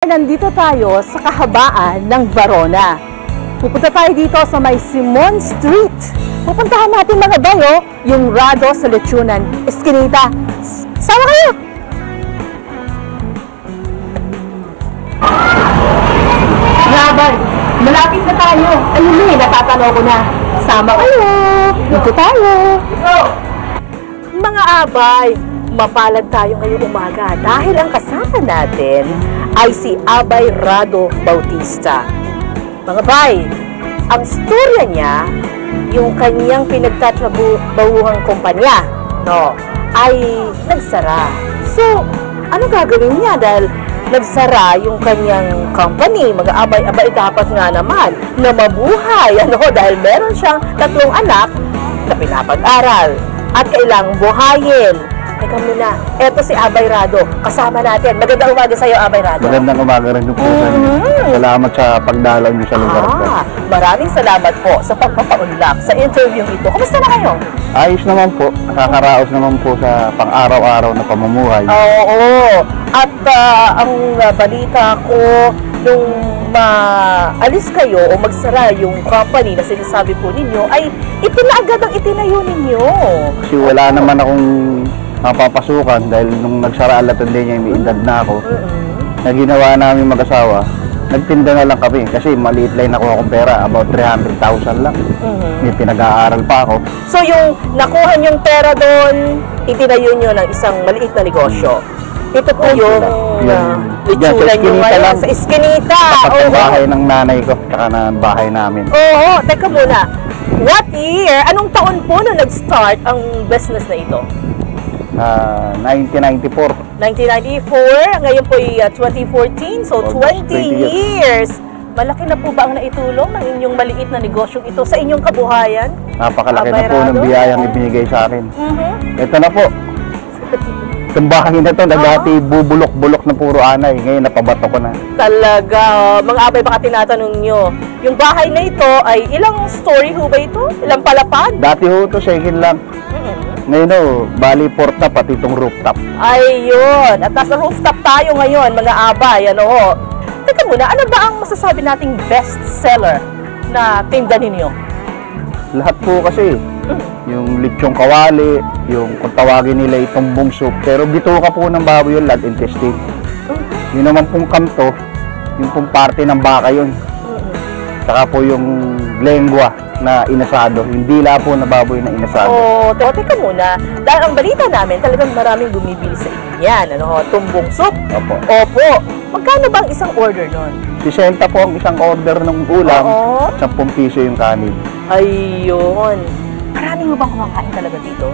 Nandito tayo sa kahabaan ng Varona. Pupunta tayo dito sa may Simon Street. Pupuntahan natin mga bayo, yung Rado sa Lechonan, Eskinita. Sama kayo! Laban, malapit na tayo. Ayun na, natatanaw ko na. Sama kayo! Dito tayo! Mga abay, mapalad tayo ngayong umaga dahil ang kasama natin ay si Abay Rado Bautista. Mga bay, ang storya niya, yung kanyang pinagtatrabuhang kumpanya, no, ay nagsara. So, ano gagawin niya dahil nagsara yung kanyang company? Mga abay, dapat nga naman na mabuhay, dahil meron siyang 3 anak na pinapag-aral at kailangang buhayin. Teka muna, eto si Abay Rado, kasama natin. Magandang umaga sa iyo, Abay Rado. Magandang umaga rin po sa inyo. Salamat sa pagdalaw niyo sa lugar ko. Maraming salamat po sa pagpapaunlak sa interview ito. Kumusta na kayo? Ayos naman po, nakakaraos naman po sa pang-araw-araw na pamumuhay. Oo, at ang balita ko, nung maalis kayo o magsara yung company na sinasabi po ninyo, ay agad ang itinayo ninyo. Kasi wala naman akong mapapasukan dahil nung nagsara alat niya, may edad na ako. Na ginawa namin mag-asawa, nagtinda na lang kami kasi maliit lang nakuha akong pera, about 300,000 lang. May pinag-aaral pa ako. So yung nakuha niyong pera doon, itinayo niyo ng isang maliit na negosyo. Ito po yung litsura niyo ngayon sa Eskinita. Tapat ng bahay ng nanay ko, saka na bahay namin. Oo, teka muna. What year, anong taon po na nag-start ang business na ito? 1994. 1994, ngayon po ay 2014, so 20 years. Malaki na po ba ang naitulong ng inyong maliit na negosyong ito sa inyong kabuhayan? Napakalaki na po ng biyayang ibinigay sa akin. Ito na po. Itong bahay na ito, na dati bubulok-bulok na puro anay. Ngayon napabato ko na. Talaga, mga abay, baka tinatanong nyo, yung bahay na ito ay ilang story ho ba ito? Ilang palapad? Dati ho ito, second lang. Ngayon bali port na pati itong rooftop. Ayun, at nasa rooftop tayo ngayon, mga abay, Teka muna, ano ba ang masasabi nating best seller na tinda ninyo? Lahat po kasi, yung lechong kawali, yung kung tawagin nila itong tumbong soup, pero bituka po ng baboy yung lad intestine. Yun naman pong kamto, yung pong parte ng baka yun. Saka po yung lengua na inasado, yung dila po na baboy na inasado. Teka muna, dahil ang balita namin, talagang maraming bumibili sa inyo yan, tumbong soup. Opo. Magkano ba ang isang order nun? 60 po ang isang order ng ulam, 10 piso yung kanin. Ayun. Marami mo bang kumakain talaga dito?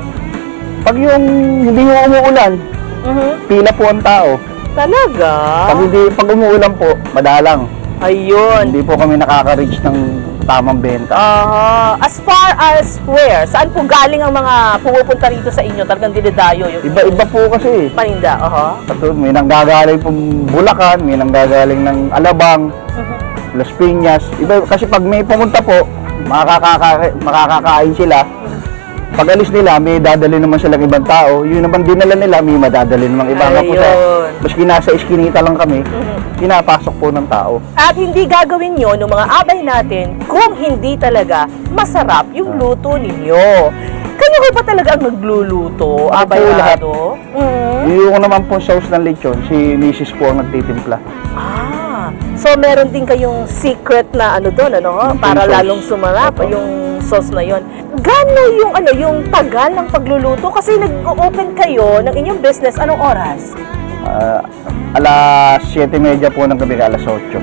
Pag yung hindi mo umuulan, pila po ang tao. Talaga? Pag umuulan po, madalang. Ayun. Hindi po kami nakaka-reach ng tamang benta. As far as where? Saan po galing ang mga pumupunta rito sa inyo? Talagang dinadayo yung Iba-iba po kasi. paninda. May nanggagaling pong Bulacan, may nanggagaling ng Alabang, Las Piñas. Iba, kasi pag may pumunta po, makakakain sila. Pag alis nila, may dadali naman silang ibang tao. Yun naman dinala nila, may madadali namang ibang kapusa. Maski nasa Eskinita lang kami, pinapasok po ng tao. At hindi gagawin nyo ng mga abay natin kung hindi talaga masarap yung luto ninyo. Kayo ba talaga ang nagluluto, Abay Rado? Yung naman po sauce ng lechon, si Mrs. po ang nagtitimpla. So meron din kayong secret na doon, para lalong sumarap yung sauce na yon. Gano'n yung tagal ng pagluluto? Kasi nag-open kayo ng inyong business, anong oras? Alas 7:30 po ng gabi, alas 8.